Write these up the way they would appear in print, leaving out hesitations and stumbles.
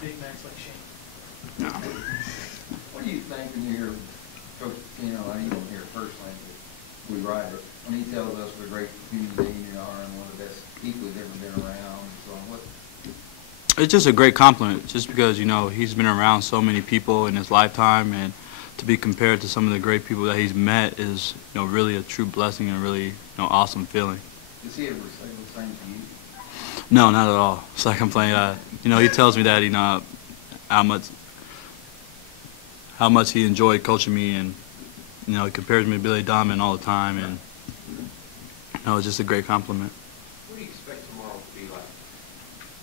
Big Macs like Shane. No. What do you think when you hear Coach, you know, I don't hear it personally, but we write it, when he tells us what a great human being you are and one of the best people he's ever been around, so what? It's just a great compliment, just because, you know, he's been around so many people in his lifetime, and to be compared to some of the great people that he's met is, you know, really a true blessing and a really, you know, awesome feeling. Does he ever say those things to you? No, not at all. It's like I'm playing, you know, he tells me that, you know, how much he enjoyed coaching me, and, you know, he compares me to Billy Donovan all the time, and, you know, it's just a great compliment. What do you expect tomorrow to be like?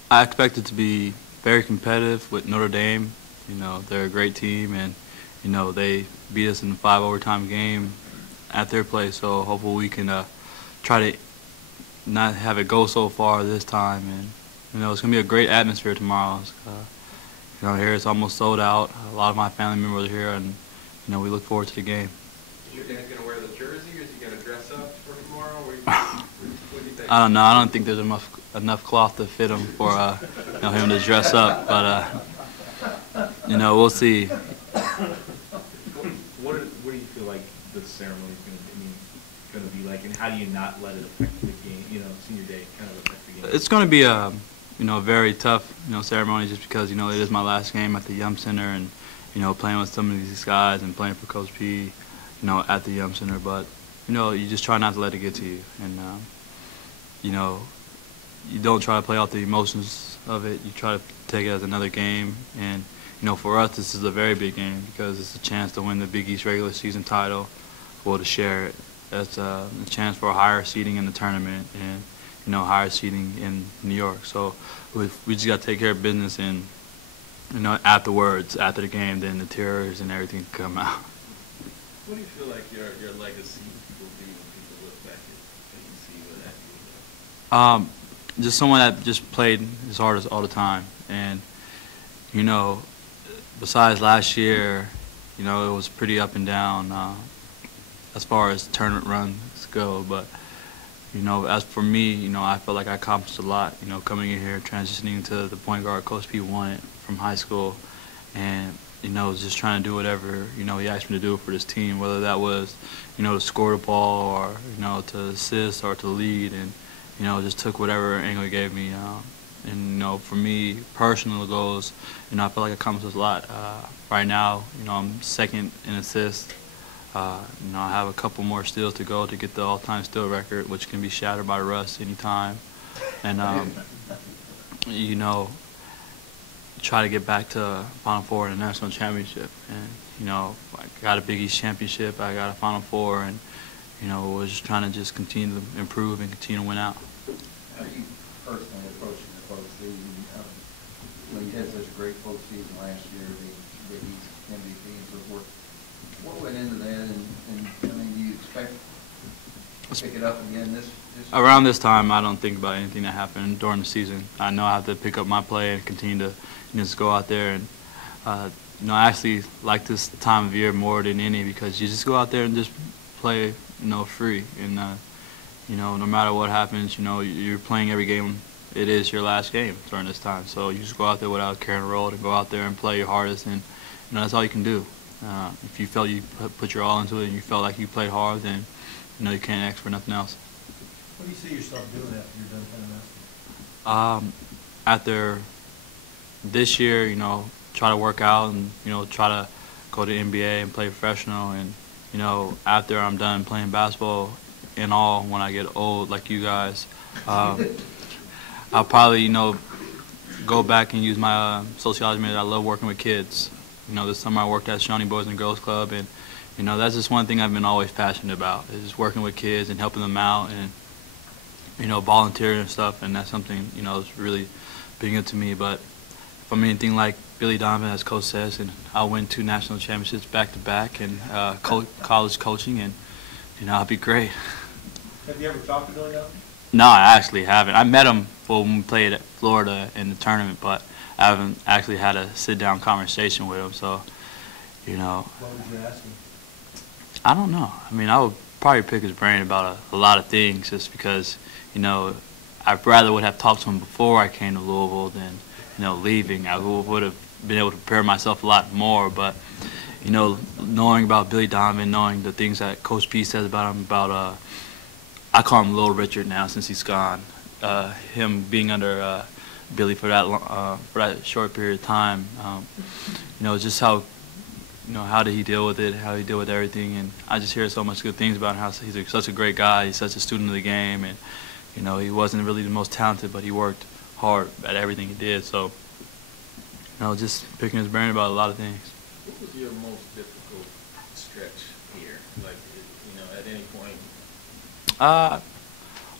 I expect it to be very competitive with Notre Dame. You know, they're a great team, and, you know, they beat us in the 5 overtime game at their place, so hopefully we can try to not have it go so far this time. And, you know, it's going to be a great atmosphere tomorrow. You know, here it's almost sold out. A lot of my family members are here, and, you know, we look forward to the game. Is your dad going to wear the jersey, or is he going to dress up for tomorrow? What do you think? I don't know. I don't think there's enough cloth to fit him for you know, him to dress up, but you know, we'll see. What do you feel like the ceremony is going to be like, and how do you not let it affect the game? You know, senior day kind of affect the game. It's going to be a, you know, very tough, you know, ceremony, just because, you know, it is my last game at the Yum Center, and, you know, playing with some of these guys and playing for Coach P, you know, at the Yum Center. But, you know, you just try not to let it get to you, and you know, you don't try to play out the emotions of it. You try to take it as another game, and, you know, for us, this is a very big game because it's a chance to win the Big East regular season title, or to share it. That's a chance for a higher seeding in the tournament, and, you know, higher seeding in New York. So we just got to take care of business, and, you know, afterwards, after the game, then the tears and everything come out. What do you feel like your legacy will be when people look back at Peyton Siva that you? Just someone that just played his hardest all the time, and, you know, besides last year, you know, it was pretty up and down as far as tournament runs go. But, you know, as for me, you know, I felt like I accomplished a lot, you know, coming in here, transitioning to the point guard Coach P wanted from high school, and, you know, just trying to do whatever, you know, he asked me to do for this team, whether that was, you know, to score the ball, or, you know, to assist or to lead, and, you know, just took whatever angle he gave me. And, you know, for me, personal goals, you know, I feel like I accomplished a lot. Right now, you know, I'm second in assists. You know, I have a couple more steals to go to get the all-time steal record, which can be shattered by Russ anytime. And, you know, try to get back to Final Four in the national championship. And, you know, I got a Big East championship, I got a Final Four, and, you know, we're just trying to just continue to improve and continue to win out. How do you personally approach the postseason? When you had such a great postseason last year, the Big East MVP and so forth, what went into that, and I mean, do you expect to pick it up again this year? Around this time, I don't think about anything that happened during the season. I know I have to pick up my play and continue to, you know, just go out there, and you know, I actually like this time of year more than any, because you just go out there and just play, you know, free, and you know, no matter what happens, you know, you're playing every game. It is your last game during this time, so you just go out there without caring a role, and go out there and play your hardest, and, you know, that's all you can do. If you felt you put your all into it and you felt like you played hard, then, you know, you can't ask for nothing else. What do you see yourself doing after you're done playing basketball? After this year, you know, try to work out, and, you know, try to go to the NBA and play professional, and, you know, after I'm done playing basketball and all, when I get old like you guys, I'll probably, you know, go back and use my sociology major. I love working with kids. You know, this summer I worked at Shawnee Boys and Girls Club, and, you know, that's just one thing I've been always passionate about, is just working with kids and helping them out, and, you know, volunteering and stuff, and that's something, you know, is really big into me. But if I'm anything like Billy Donovan, as Coach says, and I'll win 2 national championships back-to-back, and college coaching, and, you know, I'll be great. Have you ever talked to Billy Donovan? No, I actually haven't. I met him when we played at Florida in the tournament, but I haven't actually had a sit-down conversation with him. So, you know. What would you ask him? I don't know. I mean, I would probably pick his brain about a lot of things, just because, you know, I rather would have talked to him before I came to Louisville than, leaving. I would have been able to prepare myself a lot more, but knowing about Billy Donovan, knowing the things that Coach P says about him, I call him Little Richard now since he's gone. Him being under Billy for that short period of time, just how did he deal with it, how he deal with everything, and I just hear so much good things about him, how he's such a great guy, he's such a student of the game, and he wasn't really the most talented, but he worked hard at everything he did. So, just picking his brain about a lot of things. What was your most difficult stretch here? Like, at any point?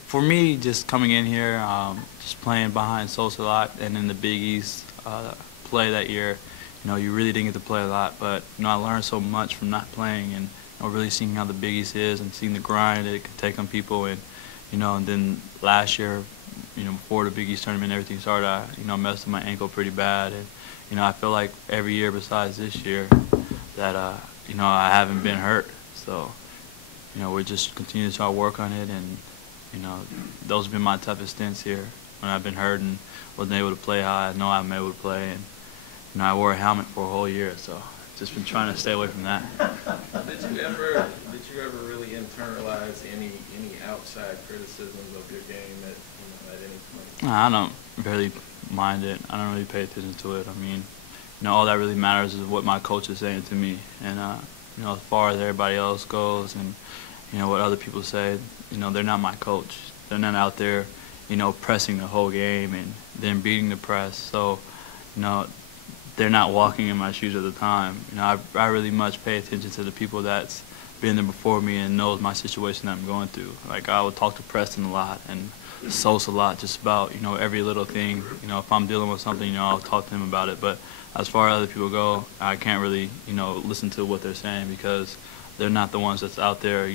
For me, just coming in here, just playing behind Sosa a lot, and in the Big East play that year, you really didn't get to play a lot, but I learned so much from not playing, and really seeing how the Big East is, and seeing the grind that it can take on people, and and then last year, before the Big East tournament and everything started, I messed up my ankle pretty bad, and I feel like every year besides this year that I haven't been hurt, so we're just continuing to try to work on it, and those have been my toughest stints here when I've been hurt and wasn't able to play how I know I'm able to play, and I wore a helmet for a whole year, so just been trying to stay away from that. Did you ever really internalize any outside criticisms of your game at any point? I don't really mind it. I don't really pay attention to it. I mean, all that really matters is what my coach is saying to me, and as far as everybody else goes, and what other people say, they're not my coach. They're not out there, pressing the whole game and then beating the press. So, they're not walking in my shoes at the time. I really much pay attention to the people that's been there before me and knows my situation that I'm going through. Like, I would talk to Preston a lot and Sosa a lot, just about every little thing. If I'm dealing with something, I'll talk to him about it. But as far as other people go, I can't really listen to what they're saying, because they're not the ones that's out there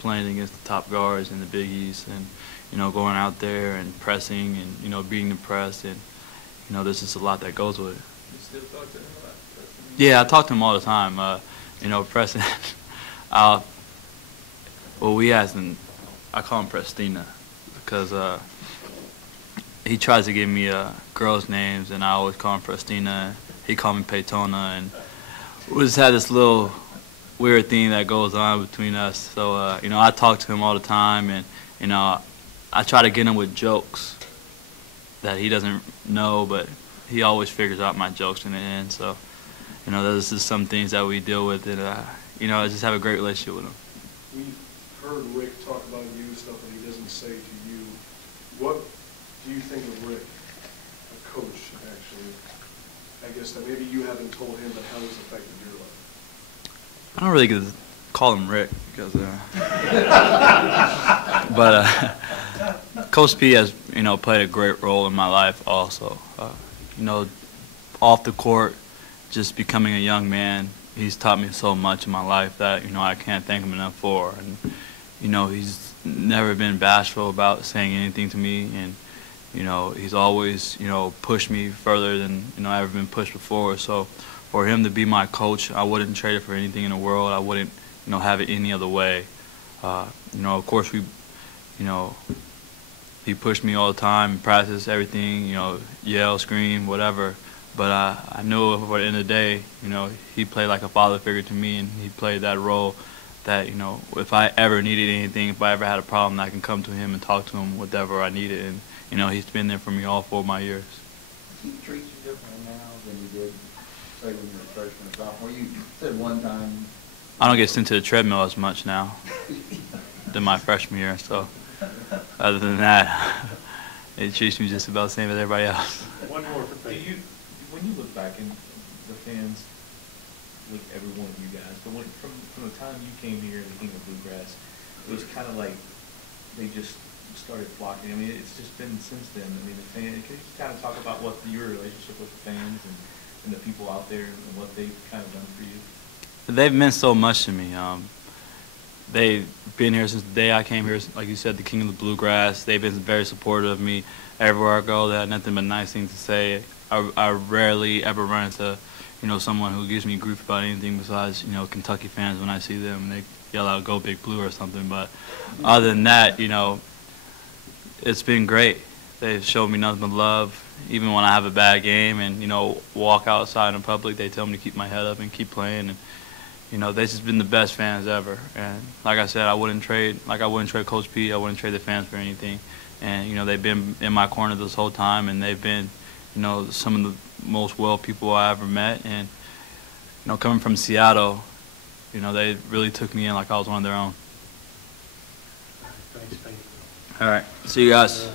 playing against the top guards in the Big East, and going out there and pressing and beating the press, and there's just a lot that goes with it. You still talk to him a lot? Yeah, I talk to him all the time. Preston. I call him Prestina, because he tries to give me girls' names, and I always call him Prestina. He called me Peytona, and we just had this little weird thing that goes on between us. So I talk to him all the time, and I try to get him with jokes that he doesn't know, but he always figures out my jokes in the end. So those are some things that we deal with, and I just have a great relationship with him. We've heard Rick talk about you, stuff that he doesn't say to you. What do you think of Rick, a coach, actually? I guess that maybe you haven't told him, but how it's affected your life? I don't really get to call him Rick, because but Coach P has played a great role in my life also. Off the court, just becoming a young man, he's taught me so much in my life that I can't thank him enough for. And he's never been bashful about saying anything to me, and he's always pushed me further than I've ever been pushed before. So for him to be my coach, I wouldn't trade it for anything in the world. I wouldn't have it any other way. Of course he pushed me all the time, practice, everything, yell, scream, whatever. But I knew at the end of the day, he played like a father figure to me, and he played that role that, if I ever needed anything, if I ever had a problem, I can come to him and talk to him whatever I needed. And, he's been there for me all 4 of my years. Does he treat you differently now than he did, say, when you were a freshman or sophomore? You said one time. I don't get sent to the treadmill as much now than my freshman year. So other than that, it treats me just about the same as everybody else. One more for you. When you look back, and the fans, like every one of you guys, but from the time you came here and became a Bluegrass, it was kind of like they just started flocking. I mean, it's just been since then. I mean, the fans. Can you kind of talk about what your relationship with the fans and the people out there and what they've kind of done for you? They've meant so much to me. They've been here since the day I came here. Like you said, the king of the Bluegrass. They've been very supportive of me. Everywhere I go, they had nothing but nice things to say. I rarely ever run into, someone who gives me grief about anything besides, Kentucky fans when I see them and they yell out "Go Big Blue" or something. But other than that, it's been great. They've showed me nothing but love. even when I have a bad game and, you know, walk outside in public, they tell me to keep my head up and keep playing. And, you know, they've just been the best fans ever. And like I said, I wouldn't trade Coach P. I wouldn't trade the fans for anything. And, you know, they've been in my corner this whole time, and they've been, you know, some of the most well people I ever met. And, you know, coming from Seattle, you know, they really took me in like I was one of their own. Thanks, Peyton. All right. See you guys.